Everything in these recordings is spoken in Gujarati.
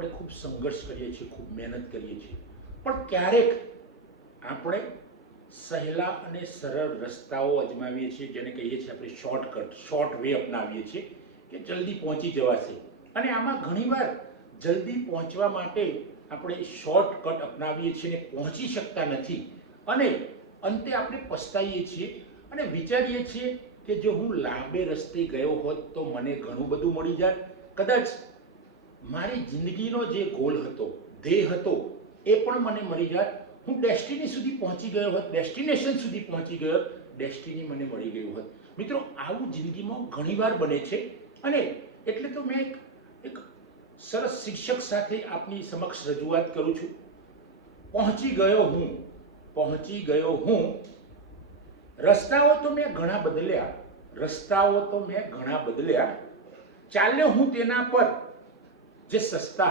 આપણે ખૂબ સંઘર્ષ કરીએ છીએ, ખૂબ મહેનત કરીએ છીએ, પણ ક્યારેક આપણે સહેલા અને સરળ રસ્તાઓ અજમાવીએ છીએ, જેને કહીએ છીએ આપણે શોર્ટકટ, શોર્ટ વે અપનાવીએ છીએ કે જલ્દી પહોંચી જવાશે. અને આમાં ઘણીવાર જલ્દી પહોંચવા માટે આપણે શોર્ટકટ અપનાવીએ છીએ અને પહોંચી શકતા નથી, અને અંતે આપણે પસ્તાઈએ છીએ અને વિચારીએ છીએ કે જો હું લાંબે રસ્તે ગયો હોત તો મને ઘણું બધું મળી જાય, કદાચ મારી જિંદગીનો જે ગોલ હતો, ધ્યેય હતો, એ પણ મને મળી જાય, હું ડેસ્ટિની સુધી પહોંચી ગયો હોત, ડેસ્ટિનેશન સુધી પહોંચી ગયો હોત, ડેસ્ટિની મને મળી ગયું હોત. મિત્રો, આવું જિંદગીમાં ઘણીવાર બને છે, અને એટલે તો મેં એક સરસ શિક્ષક સાથે આપની સમક્ષ રજૂઆત કરું છું. પહોંચી ગયો હું. રસ્તાઓ તો મેં ઘણા બદલ્યા, ચાલ્યો હું તેના પર જે સસ્તા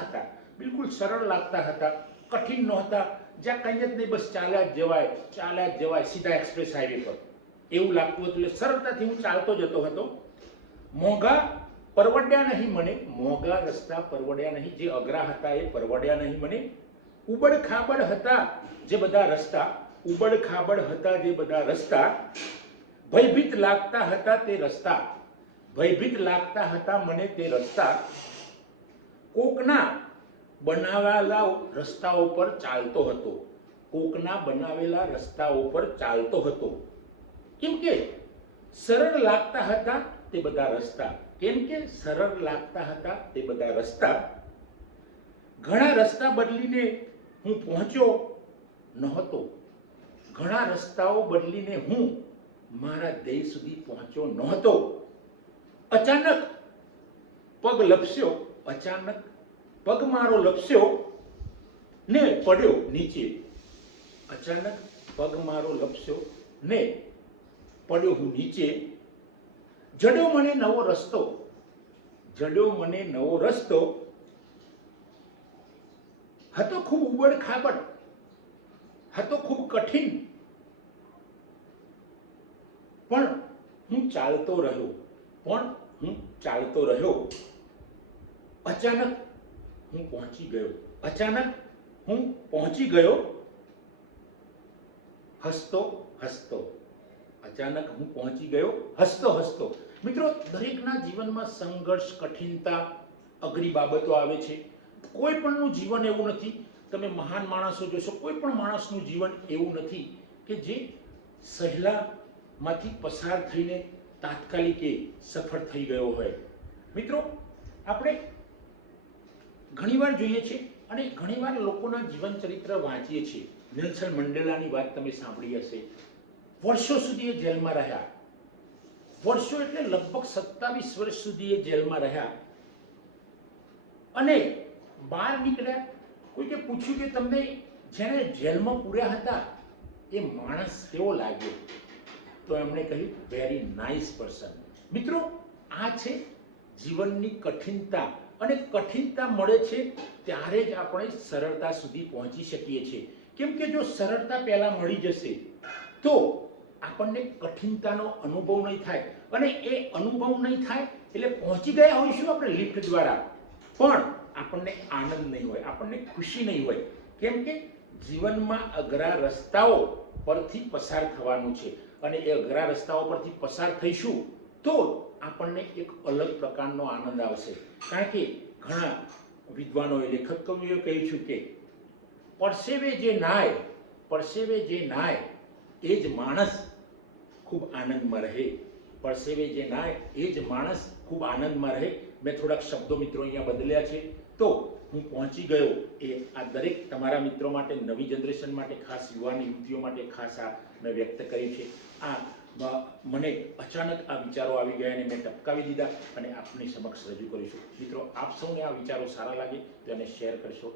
હતા, બિલકુલ સરળ લાગતા હતા, કઠિન નહોતા, જ્યાં કંઈ જ નહીં, બસ ચાલ્યા જ જવાય સીધા એક્સપ્રેસ હાઈવે પર, એવું લાગતું હતું. એટલે સરળતાથી હું ચાલતો જતો હતો. મોંઘા રસ્તા પરવડ્યા નહીં, જે અઘરા હતા એ પરવડ્યા નહીં મને. ઉબડ ખાબડ હતા જે બધા રસ્તા, ભયભીત લાગતા હતા મને તે રસ્તા. કોકના બનાવેલા રસ્તાઓ પર ચાલતો હતો, કેમ કે સરળ લાગતા હતા તે બધા રસ્તા. ઘણા રસ્તા બદલીને હું પહોંચ્યો નહોતો, ઘણા રસ્તાઓ બદલીને હું મારા ધ્યેય સુધી પહોંચ્યો નહોતો. અચાનક પગ મારો લપસ્યો ને પડ્યો નીચે. જડ્યો મને નવો રસ્તો, હતો ખૂબ ઉબડ ખાબડ, હતો ખૂબ કઠિન, પણ હું ચાલતો રહ્યો. અચાનક હું પહોંચી ગયો હસતો હસતો. મિત્રો, દરેકના જીવનમાં સંઘર્ષ, કઠિનતા, અઘરી બાબતો આવે છે. કોઈ પણનું જીવન એવું નથી, તમે મહાન માણસો જોશો, કોઈ પણ માણસનું જીવન એવું નથી કે જે સહેલામાંથી પસાર થઈને તાત્કાલિક સફળ થઈ ગયો હોય. મિત્રો, આપણે ઘણીવાર જોઈએ છીએ અને ઘણીવાર લોકોના જીવન ચરિત્ર વાંચીએ છીએ. નેલ્સન મંડેલાની વાત તમે સાંભળી હશે. વર્ષો સુધી એ જેલમાં રહ્યા, વર્ષો એટલે લગભગ 27 વર્ષ સુધી એ જેલમાં રહ્યા, અને બહાર નીકળ્યા. કોઈકે પૂછ્યું કે તમને જેને જેલમાં પૂર્યા હતા એ માણસ કેવો લાગ્યો, તો એમણે કહ્યું, વેરી નાઇસ પર્સન. મિત્રો, આ છે જીવનની કઠિનતા, અને કઠિનતા મળે છે ત્યારે જ આપણે સરળતા સુધી પહોંચી શકીએ છીએ. કેમ કે જો સરળતા પહેલા મળી જશે તો આપણને કઠિનતાનો અનુભવ નહીં થાય, અને એ અનુભવ નહીં થાય એટલે પહોંચી ગયા હોઈશું આપણે લિફ્ટ દ્વારા, પણ આપણને આનંદ નહીં હોય, આપણને ખુશી નહીં હોય. કેમ કે જીવનમાં અઘરા રસ્તાઓ પરથી પસાર થવાનું છે, અને એ અઘરા રસ્તાઓ પરથી પસાર થઈશું તો આપણને એક અલગ પ્રકારનો આનંદ આવશે. કારણ કે ઘણા વિદ્વાનોએ, લેખક કવિઓએ કહ્યું છે કે પરસેવે જે નાય એ જ માણસ ખૂબ આનંદમાં રહે. મેં થોડાક શબ્દો મિત્રો અહીંયા બદલ્યા છે. તો હું પહોંચી ગયો એ આ દરેક તમારા મિત્રો માટે, નવી જનરેશન માટે, ખાસ યુવાન યુવતીઓ માટે ખાસ આ મેં વ્યક્ત કર્યું છે. મને અચાનક આ વિચારો આવી ગયા અને મેં ટપકાવી દીધા અને આપની સમક્ષ રજૂ કરીશું. મિત્રો, આપ સૌને આ વિચારો સારા લાગે તો એને શેર કરશો.